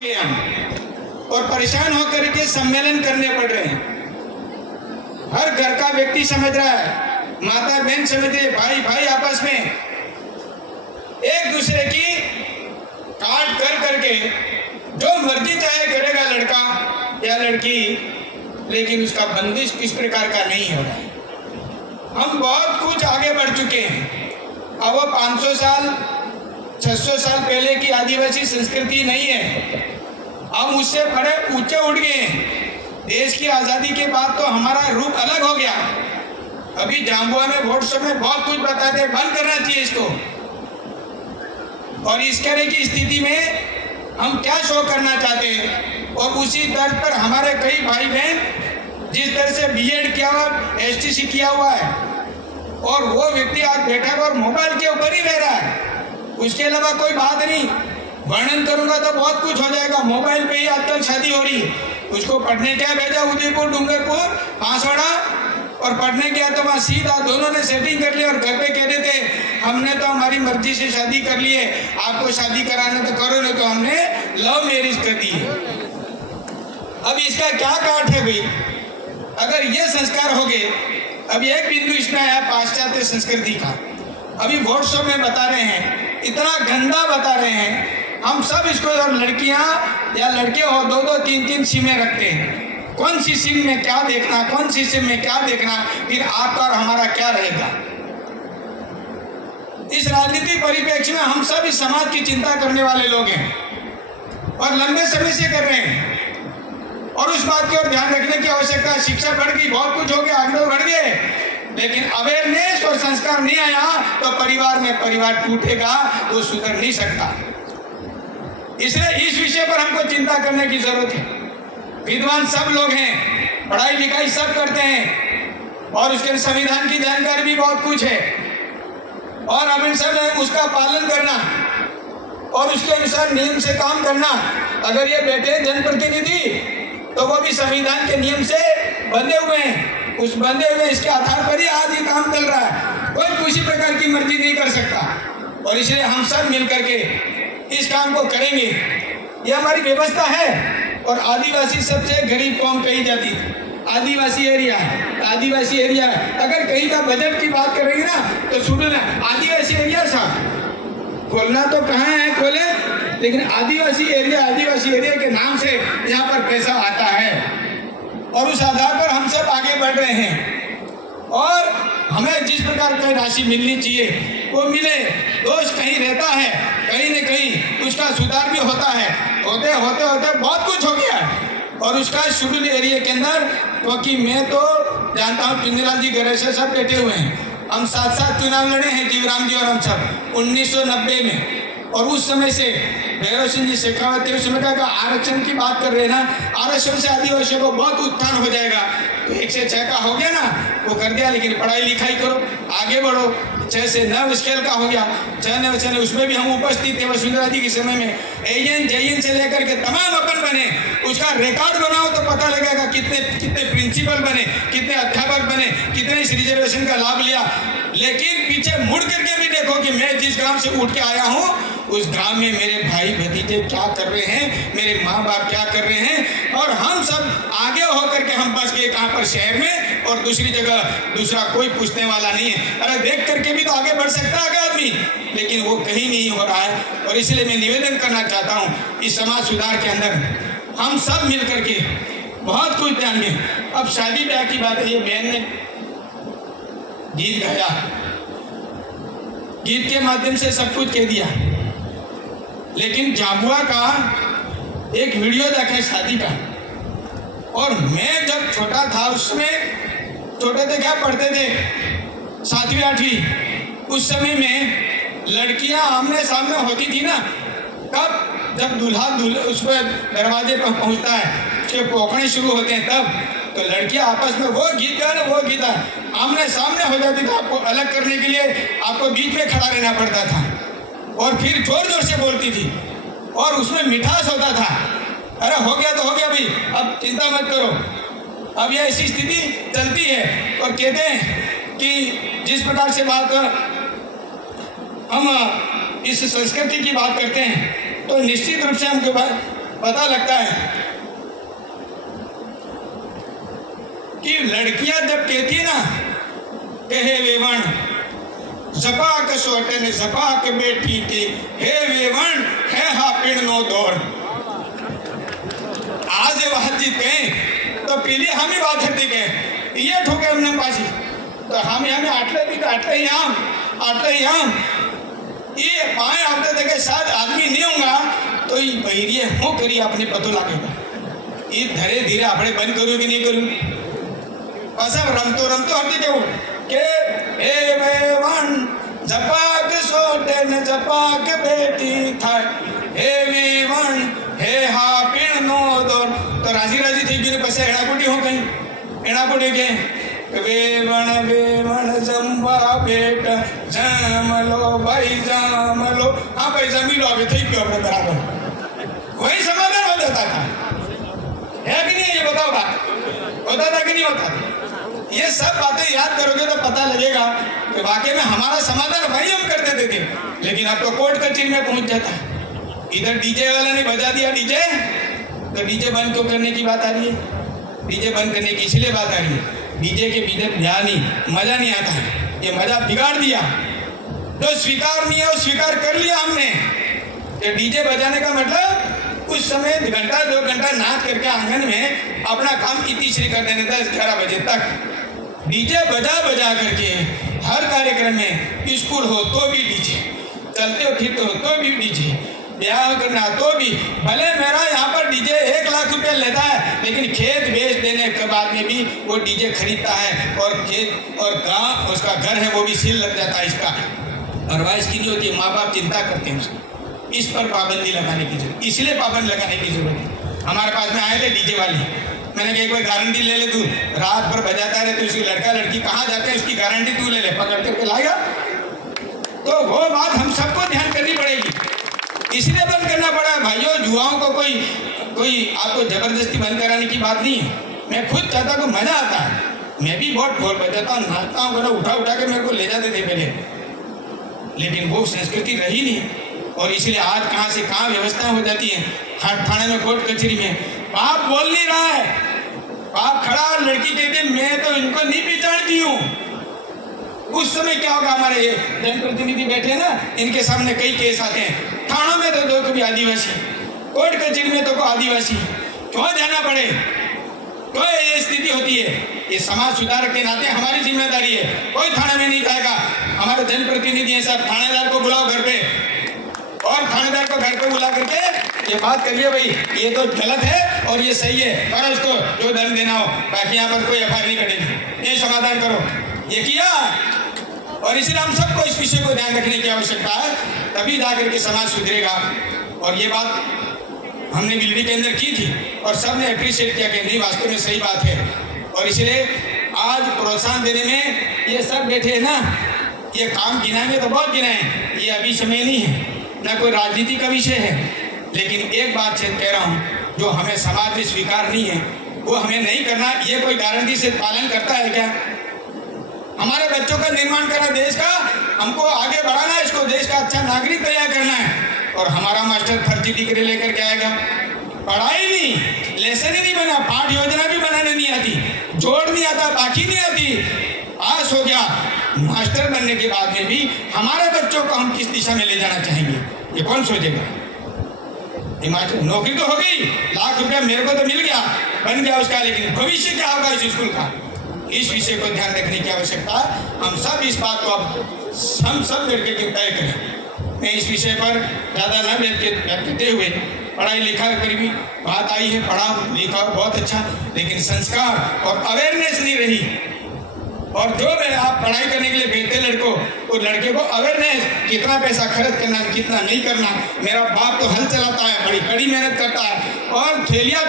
और परेशान होकर के सम्मेलन करने पड़ रहे हैं। हर घर का व्यक्ति समझ रहा है, माता बहन समझ रही है, भाई भाई आपस में एक दूसरे की काट कर करके जो मर्जी चाहे करेगा लड़का या लड़की, लेकिन उसका बंदिश किस प्रकार का नहीं हो रहा है। हम बहुत कुछ आगे बढ़ चुके हैं। अब वो 500 साल 600 साल पहले की आदिवासी संस्कृति नहीं है। हम उससे बड़े ऊंचे उठ गए हैं। देश की आज़ादी के बाद तो हमारा रूप अलग हो गया। अभी जाम्बुआ में वोट शो में बहुत कुछ बताते हैं, बंद करना चाहिए इसको। और इस तरह की स्थिति में हम क्या शो करना चाहते हैं, और उसी तर्ज पर हमारे कई भाई बहन जिस तरह से बीएड किया हुआ, एसटीसी किया हुआ है, और वो व्यक्ति आज बैठा और मोबाइल के ऊपर ही रह रहा है, उसके अलावा कोई बात नहीं। वर्णन करूंगा तो बहुत कुछ हो जाएगा। मोबाइल पे ही आजकल शादी हो रही है। उसको पढ़ने क्या भेजा, उदयपुर, डूंगरपुर, बांसवाड़ा, और पढ़ने गया तो वहाँ सीधा दोनों ने सेटिंग कर ली और घर पे कह रहे थे हमने तो हमारी मर्जी से शादी कर ली है, आपको शादी कराने तो करो, नहीं तो हमने लव मैरिज कर दी है। अब इसका क्या काट है भाई? अगर ये संस्कार हो गए, अब एक बिंदु इसमें आया पाश्चात्य संस्कृति का। अभी वोट शो में बता रहे हैं, इतना गंदा बता रहे हैं। हम सब इसको, और लड़कियां या लड़के हो 2-2 3-3 सीमें रखते हैं। कौन सी सीम में क्या देखना, कौन सी सीम में क्या देखना, फिर आपका और हमारा क्या रहेगा? इस राजनीतिक परिप्रेक्ष्य में हम सब इस समाज की चिंता करने वाले लोग हैं और लंबे समय से कर रहे हैं। और उस बात की ओर ध्यान रखने की आवश्यकता है। शिक्षा बढ़ गई, बहुत कुछ हो गया, आगे बढ़ गए, लेकिन अवेयरनेस और संस्कार नहीं आया तो परिवार में परिवार टूटेगा, वो सुधर नहीं सकता। इसलिए इस विषय पर हमको चिंता करने की जरूरत है। विद्वान सब लोग हैं, पढ़ाई लिखाई सब करते हैं, और उसके संविधान की जानकारी भी बहुत कुछ है, और अब इन सब है उसका पालन करना और उसके अनुसार नियम से काम करना। अगर ये बैठे जनप्रतिनिधि तो वो भी संविधान के नियम से बंधे हुए हैं। उस बंधे हुए इसके आधार पर ही आज ये काम चल रहा है। कोई किसी प्रकार की मर्जी नहीं कर सकता, और इसलिए हम सब मिलकर के इस काम को करेंगे। ये हमारी व्यवस्था है। और आदिवासी सबसे गरीब कौम कही जाती है। आदिवासी एरिया, आदिवासी एरिया, अगर कहीं का बजट की बात करेंगे ना तो सुनो ना, आदिवासी एरिया साहब खोलना तो कहाँ है खोले, लेकिन आदिवासी एरिया के नाम से यहाँ पर पैसा आता है, और उस आधार पर हम सब आगे बढ़ रहे हैं। और हमें जिस प्रकार की राशि मिलनी चाहिए वो मिले। दोष कहीं रहता है, कहीं न कहीं उसका सुधार भी होता है। होते होते होते बहुत कुछ हो गया है, और उसका शेड्यूल एरिया के अंदर, क्योंकि मैं तो जानता हूँ चुनीलाल जी गणेश सब बैठे हुए हैं, हम साथ चुनाव लड़े हैं, जीवराम जी और हम सब 1990 में। और उस समय से भैरव सिंह जी शेखावत उस समय का आरक्षण की बात कर रहे हैं ना, आरक्षण से आदिवासियों को बहुत उत्थान हो जाएगा। तो 1 से 6 का हो गया ना, वो कर दिया, लेकिन पढ़ाई लिखाई करो, आगे बढ़ो। 6 से 9 स्केल का हो गया, 6 उसमें भी हम उपस्थित थे वसुंधरा जी के समय में। एएन जेएन से लेकर के तमाम अपन बने, उसका रिकॉर्ड बनाओ तो पता लगेगा कितने प्रिंसिपल बने, कितने अध्यापक बने, कितने इस रिजर्वेशन का लाभ लिया। लेकिन पीछे मुड़ करके भी देखो कि मैं जिस गांव से उठ के आया हूँ उस गांव में मेरे भाई भतीजे क्या कर रहे हैं, मेरे माँ बाप क्या कर रहे हैं, और हम सब आगे होकर के हम बस गए कहाँ पर, शहर में, और दूसरी जगह दूसरा कोई पूछने वाला नहीं है। अरे देख करके भी तो आगे बढ़ सकता है आदमी, लेकिन वो कहीं नहीं हो रहा है। और इसलिए मैं निवेदन करना चाहता हूँ इस समाज सुधार के अंदर हम सब मिल करके बहुत कुछ ध्यान दें। अब शादी ब्याह की बात है, ये बहन ने गीत गाया, गीत के माध्यम से सब कुछ कह दिया, लेकिन जाम्बुआ का एक वीडियो देखा है शादी का। और मैं जब छोटा था, उसमें छोटे थे, क्या पढ़ते थे 7वीं 8वीं, उस समय में लड़कियां आमने सामने होती थी ना, कब जब दूल्हा उस पर दरवाजे पर पहुंचता है, उसके पोखड़े शुरू होते हैं, तब तो लड़कियां आपस में वो गीत गाए ना, वो गीत आमने सामने हो जाती थी। आपको अलग करने के लिए आपको बीच में खड़ा रहना पड़ता था, और फिर जोर जोर से बोलती थी, और उसमें मिठास होता था। अरे हो गया तो हो गया भाई, अब चिंता मत करो। अब यह ऐसी स्थिति चलती है, और कहते हैं कि जिस प्रकार से बात हम इस संस्कृति की बात करते हैं तो निश्चित रूप से हम पता लगता है कि लड़कियां जब कहती है ना हे वेवण जपाक सोटे ने जपाक बेटी थी, हे वेवण है हापिण नो दौड़। आज ये बात जीत गए तो पीली हम ही बात करते गए ये ठोके हमने पासी तो हमें आटले भी आटले आम ये पाए आपने देखे साथ आदमी नहीं होगा तो ये बहिरिए हो करी अपने पतो लागेगा ये धीरे धीरे अपने बंद करूँ कि नहीं करूँ पासा रमतो हरती कहूँ के हे वेवण जपाक सोटे ने जपाक बेटी था, हे वेवण हे हापिण नो दौड़। तो राजी थी गई पैसे एणापुटी हो कहीं एणापुटी के वेवण जम्बा बेटा जामलो भाई जामलो। हाँ भाई जमी लो अभी ठीक क्यों अपने बराबर वही समाधान हो जाता था है कि नहीं? ये बताओ बात होता था कि नहीं होता? ये सब बातें याद करोगे तो पता लगेगा कि वाकई में हमारा समाधान वही हम कर देते थे, लेकिन अब तो कोर्ट कचहरी में पहुंच जाता है। इधर डीजे वाला ने बजा दिया डीजे तो डीजे बंद क्यों करने की बात आ रही है? डीजे बंद करने की इसलिए बात आ रही है डीजे के पीछे मजा नहीं आता है, ये मजा बिगाड़ दिया। जो स्वीकार नहीं है वो स्वीकार कर लिया हमने। ये डीजे बजाने का मतलब उस समय घंटा 2 घंटा नाच करके आंगन में अपना काम इतिश्री कर देने था 11 बजे तक। डीजे बजा करके हर कार्यक्रम में स्कूल हो तो भी डीजे, चलते हो फिरते हो तो भी डीजे, ब्याह करना तो भी भले मेरा यहाँ पर डीजे 1 लाख रुपया लेता है लेकिन खेत बेच देने के बाद में भी वो डीजे खरीदता है और खेत और गांव उसका घर है वो भी सील लग जाता है इसका। और वाइस की जो होती है माँ बाप चिंता करते हैं उसकी। इस पर पाबंदी लगाने की जरूरत, इसलिए पाबंद लगाने की जरूरत है। हमारे पास में आए थे डीजे वाले, मैंने कहा कोई गारंटी ले ले तू रात भर बजाता रहे तो उसकी लड़का लड़की कहाँ जाते हैं उसकी गारंटी तू ले ले पकड़ करके लाएगा। तो वो बात हम सबको ध्यान करनी पड़ेगी, इसलिए बंद करना पड़ा। भाइयों युवाओं को कोई आपको जबरदस्ती बंद कराने की बात नहीं है। मैं खुद चाहता हूँ मजा आता है, मैं भी बहुत ढोल बजाता हूँ नाचता हूँ, उठा के मेरे को ले जाते थे पहले, लेकिन वो संस्कृति रही नहीं। और इसलिए आज कहाँ से कहाँ व्यवस्था हो जाती है। हर थाने में कोर्ट कचहरी में बाप बोल नहीं रहा है, बाप खड़ा और लड़की कहती मैं तो इनको नहीं पहचानती हूँ। उस समय क्या होगा, हमारे ये जनप्रतिनिधि बैठे ना इनके सामने कई केस आते हैं। थानों में तो दो कभी आदिवासी, कोर्ट कचहरी में तो को आदिवासी, क्यों जाना पड़े? तो ये स्थिति होती है। ये समाज सुधारक के नाते हमारी जिम्मेदारी है। कोई थाने में नहीं जाएगा, हमारे जनप्रतिनिधि है सब, थानेदार को बुलाओ घर पे और थानेदार को घर पे बुला करके ये बात करिए भाई ये तो गलत है और ये सही है, करो उसको जो दंड देना हो, बाकी यहाँ पर कोई एफआईआर नहीं कटेगी, ये समाधान करो। ये किया और इसलिए हम सबको इस विषय को ध्यान रखने की आवश्यकता है, तभी जाकर के समाज सुधरेगा। और ये बात हमने गिल्डी के अंदर की थी और सबने अप्रिशिएट किया कि नहीं वास्तव में सही बात है। और इसलिए आज प्रोत्साहन देने में ये सब बैठे हैं ना, ये काम गिनाएंगे तो बहुत गिनाएं, ये अभी समय नहीं है, ना कोई राजनीति का विषय है। लेकिन एक बात से कह रहा हूँ, जो हमें समाज में स्वीकार नहीं है वो हमें नहीं करना। ये कोई गारंटी से पालन करता है क्या? हमारे बच्चों का निर्माण करना, देश का हमको आगे बढ़ाना है, इसको देश का अच्छा नागरिक तैयार करना है। और हमारा मास्टर फर्जी डिग्री लेकर के आएगा, पढ़ाई नहीं, लेसन ही नहीं बना, पाठ योजना भी बनाने नहीं आती, जोड़ नहीं आता, बाकी नहीं आती, पास हो गया। मास्टर बनने के बाद में भी हमारे बच्चों को हम किस दिशा में ले जाना चाहेंगे, ये कौन सोचेगा? हिमाचल नौकरी तो हो गई, लाख रुपया मेरे को तो मिल गया, बन गया उसका, लेकिन भविष्य क्या होगा इस स्कूल का? इस विषय को ध्यान रखने की आवश्यकता है। हम सब इस बात को हम सब मिलकर के तय करें। मैं इस विषय पर ज़्यादा न कहते हुए, पढ़ाई लिखाई पर भी बात आई है, पढ़ा लिखा बहुत अच्छा, लेकिन संस्कार और अवेयरनेस नहीं रही। और जो आप पढ़ाई करने के लिए भेजते लड़कों, उस लड़के को अवेयरनेस, कितना पैसा खर्च करना, कितना नहीं करना। मेरा बाप तो हल चलाता है, बड़ी कड़ी मेहनत करता है और थैलियाँ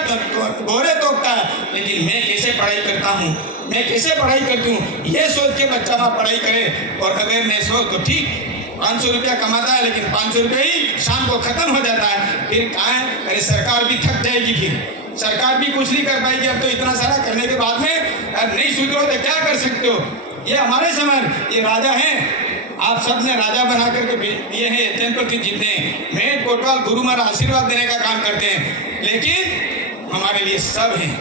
बोरे तोड़ता है, लेकिन मैं कैसे पढ़ाई करता हूँ, मैं कैसे पढ़ाई करती हूँ, ये सोच के बच्चा वहाँ पढ़ाई करे और अवेयरनेस हो तो ठीक। 500 रुपया कमाता है लेकिन 500 रुपये ही शाम को खत्म हो जाता है, फिर कहाँ है? अरे सरकार भी थक जाएगी, फिर सरकार भी कुछ नहीं कर पाएगी। अब तो इतना सारा करने के बाद में अब नहीं सुधरो तो क्या कर सकते हो? ये हमारे समय ये राजा हैं, आप सब ने राजा बना करके दिए हैं, जनप्रतिनिधि जीते हैं, मेट कोटवाल गुरु महाराज आशीर्वाद देने का काम करते हैं, लेकिन हमारे लिए सब हैं,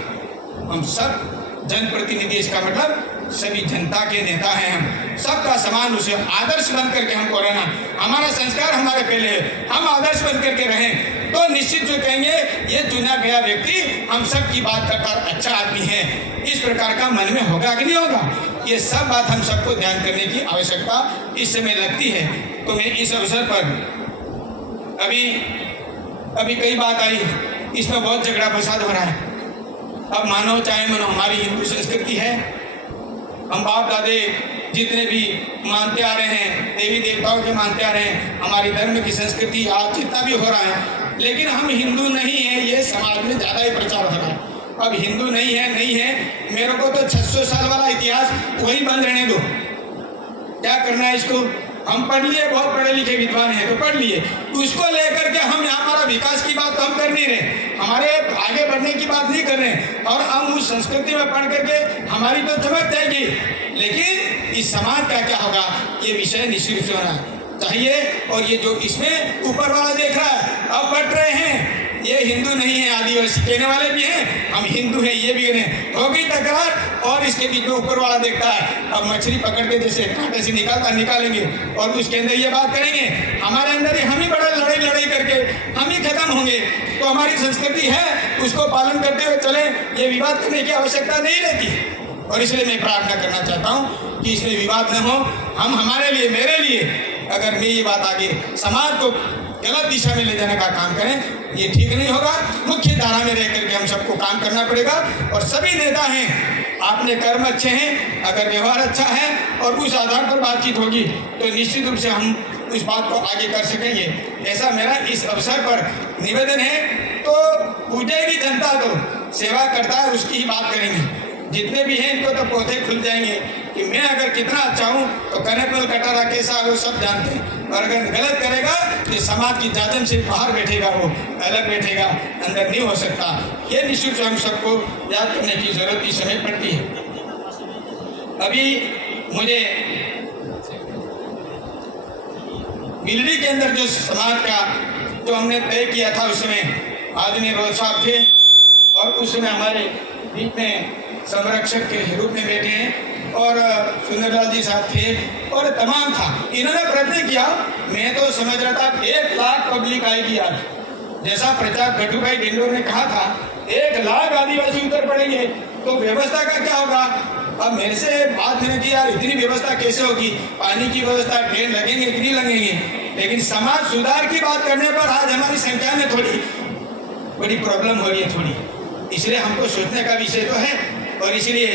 हम सब जनप्रतिनिधि, इसका मतलब सभी जनता के नेता हैं, हम सबका समान उसे आदर्श बन करके हमको रहना, हमारा संस्कार हमारे पहले है, हम आदर्श बन करके रहें तो निश्चित जो कहेंगे ये चुना गया व्यक्ति हम सब की बात करता अच्छा आदमी है, इस प्रकार का मन में होगा कि नहीं होगा। ये सब बात हम सबको ध्यान करने की आवश्यकता इस समय लगती है। तो मैं इस अवसर पर अभी कई बात आई, इसमें बहुत झगड़ा फसाद हो रहा है। अब मानो चाहे मानो हमारी हिंदू संस्कृति है, हम बाप दादे जितने भी मानते आ रहे हैं, देवी देवताओं के मानते आ रहे हैं, हमारी धर्म की संस्कृति आज जितना भी हो रहा है, लेकिन हम हिंदू नहीं हैं, ये समाज में ज़्यादा ही प्रचार हो रहा है। अब हिंदू नहीं है, मेरे को तो 600 साल वाला इतिहास वही बंद रहने दो, क्या करना है इसको। हम पढ़ लिए, बहुत पढ़े लिखे विद्वान हैं तो पढ़ लिए, उसको लेकर के हम यहाँ हमारा विकास की बात तो हम कर नहीं रहे, हमारे आगे बढ़ने की बात नहीं कर रहे हैं, और हम उस संस्कृति में पढ़ करके हमारी तो चमक जाएगी, लेकिन इस समाज का क्या होगा ये विषय निश्चित रूप से होना चाहिए। और ये जो इसमें ऊपर वाला देख रहा है, अब बढ़ रहे हैं, ये हिंदू नहीं है, आदिवासी कहने वाले भी हैं, हम हिंदू हैं ये भी कहने, हो गई टकरार, और इसके बीच में ऊपर वाला देखता है, अब मछली पकड़ के जैसे कांटे से निकालेंगे और उसके अंदर ये बात करेंगे, हमारे अंदर ही हम ही बड़ा लड़ाई करके हम ही खत्म होंगे। तो हमारी संस्कृति है, उसको पालन करते हुए चले, ये विवाद करने की आवश्यकता नहीं रहती। और इसलिए मैं प्रार्थना करना चाहता हूँ कि इसमें विवाद न हो, हम हमारे लिए, मेरे लिए, अगर मैं ये बात आगे समाज को गलत दिशा में ले जाने का काम करें, ये ठीक नहीं होगा। मुख्य धारा में रह करके हम सबको काम करना पड़ेगा। और सभी नेता हैं, आपने कर्म अच्छे हैं, अगर व्यवहार अच्छा है और उस आधार पर बातचीत होगी तो निश्चित रूप से हम उस बात को आगे कर सकेंगे। ऐसा मेरा इस अवसर पर निवेदन है। तो पूजेगी जनता तो सेवा करता है उसकी ही बात करेंगे, जितने भी हैं इनको तो पौधे खुल जाएंगे कि मैं अगर कितना अच्छा हूँ तो कनेपल कटारा कैसा है वो सब जानते हैं, और अगर गलत करेगा तो समाज की जाजम से बाहर बैठेगा, वो अलग बैठेगा, अंदर नहीं हो सकता। ये निश्चित से हम सबको याद करने की जरूरत इस समय पड़ती है। अभी मुझे बिल्ली के अंदर जो समाज का जो हमने तय किया था उसमें आदमी रोज साहब थे, और उस समय हमारे बीच में संरक्षक के रूप में बैठे हैं, और सुंदरलाल जी साहब थे, और तमाम था। इन्होंने प्रयत्न किया, मैं तो समझ रहा था 1 लाख पब्लिक आएगी आज, जैसा प्रचार गठूभाई डिंडोर ने कहा था 1 लाख आदिवासी उतर पड़ेंगे, तो व्यवस्था का क्या होगा। अब मेरे से बात मैंने की, यार इतनी व्यवस्था कैसे होगी, पानी की व्यवस्था ट्रेन लगेंगे कि नहीं लगेंगे, लेकिन समाज सुधार की बात करने पर आज हमारी संख्या में थोड़ी बड़ी प्रॉब्लम हो रही है थोड़ी, इसलिए हमको सोचने का विषय तो है। और इसलिए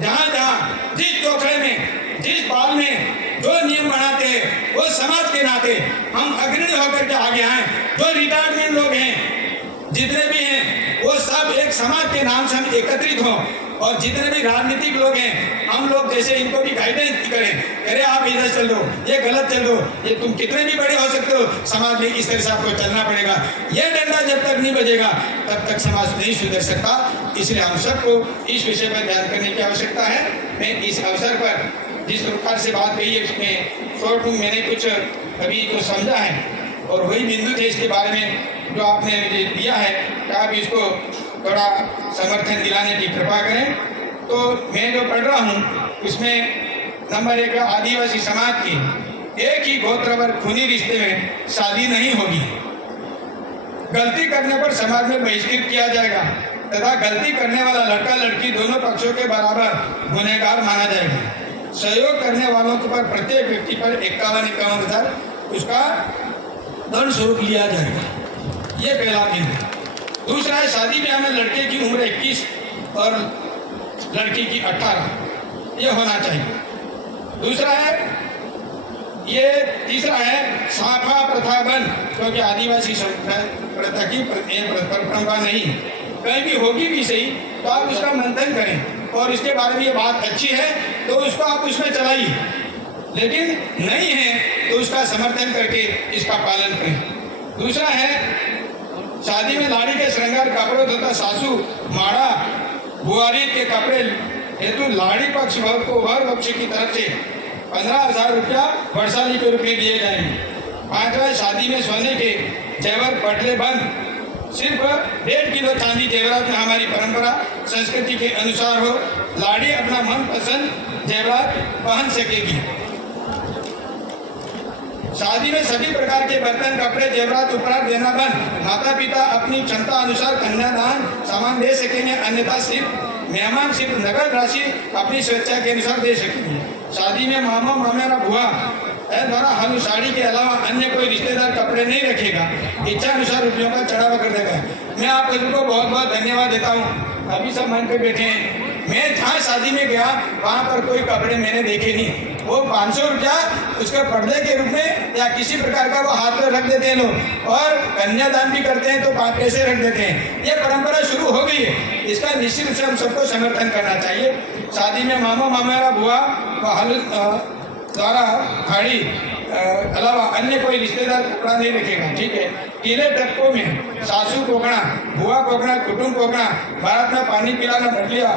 जहाँ जहाँ जिस चौखड़े में, जिस बाल में जो नियम बनाते हैं वो समाज के नाते हम अग्रणी होकर के आगे आए। जो रिटायरमेंट लोग हैं जितने भी हैं वो सब एक समाज के नाम से हम एकत्रित हों, और जितने भी राजनीतिक लोग हैं हम लोग जैसे इनको भी गाइडेंस करें, अरे आप इधर चल दो, ये गलत चल दो, ये तुम कितने भी बड़े हो सकते हो, समाज में इस तरह से आपको चलना पड़ेगा। ये डंडा जब तक नहीं बजेगा तब तक समाज नहीं सुधर सकता। इसलिए हम सबको इस विषय पर ध्यान करने की आवश्यकता है। मैं इस अवसर पर जिस प्रकार से बात कही है उसमें शॉर्ट में मैंने कुछ अभी जो समझा है और वही बिंदु थे इसके बारे में जो आपने मुझे दिया है, कि आप इसको थोड़ा समर्थन दिलाने की कृपा करें। तो मैं जो पढ़ रहा हूँ उसमें नंबर 1 आदिवासी समाज की एक ही गोत्र व खूनी रिश्ते में शादी नहीं होगी। गलती करने पर समाज में बहिष्कृत किया जाएगा तथा गलती करने वाला लड़का लड़की दोनों पक्षों के बराबर गुनहगार माना जाएगा। सहयोग करने वालों के पर प्रत्येक व्यक्ति पर 51 हज़ार उसका दंड स्वरूप लिया जाएगा। ये पहला बिंदु। दूसरा है शादी ब्याह में लड़के की उम्र 21 और लड़की की 18 ये होना चाहिए। दूसरा है ये, तीसरा है साफा प्रथा बंद, क्योंकि आदिवासी प्रथा की परंपरा नहीं, कहीं भी होगी भी सही तो आप उसका मंथन करें और इसके बारे में ये बात अच्छी है तो उसको आप उसमें चलाइए, लेकिन नहीं है तो उसका समर्थन करके इसका पालन करें। दूसरा है शादी में लाड़ी के श्रृंगार कपड़ों तथा सासू माड़ा बुआरी के कपड़े हेतु लाड़ी पक्ष को वर पक्ष की तरफ से 15,000 रुपया वर्षाली के रुपये दिए जाएंगे। 5वां, शादी में सोने के जेवर पटले बंद, सिर्फ 1.5 किलो चांदी जेवरात में हमारी परंपरा संस्कृति के अनुसार हो। लाड़ी अपना मनपसंद जेवरात पहन सकेगी। शादी में सभी प्रकार के बर्तन, कपड़े, जेवरात उपहार देना बंद। माता पिता अपनी क्षमता अनुसार कन्यादान सामान दे सकेंगे, अन्यथा मेहमान सिर्फ नगद राशि अपनी स्वेच्छा के अनुसार दे सकेंगे। शादी में मामा, मामेरा, बुआ द्वारा हलू साड़ी के अलावा अन्य कोई रिश्तेदार कपड़े नहीं रखेगा, इच्छा अनुसार रुपयों का चढ़ावा कर देगा। मैं आप सबको बहुत बहुत धन्यवाद देता हूँ। अभी सब मन पे बैठे हैं। मैं जहाँ शादी में गया वहाँ पर कोई कपड़े मैंने देखे नहीं। वो 500 रुपया उसके पर्दे के रूप में या किसी प्रकार का वो हाथ में रख देते हैं लोग, और कन्यादान भी करते हैं तो पैसे रख देते हैं। ये परंपरा शुरू हो गई है, इसका निश्चित रूप से हम सबको समर्थन करना चाहिए। शादी में मामा, मामेरा, बुआ व हल द्वारा खाड़ी अलावा अन्य कोई रिश्तेदार कपड़ा नहीं रखेगा, ठीक है। किले टक्कों में सासू कोकड़ा, बुआ कोकड़ा, कुटुंब कोकड़ा, भारत में पानी पिलाना, मटलिया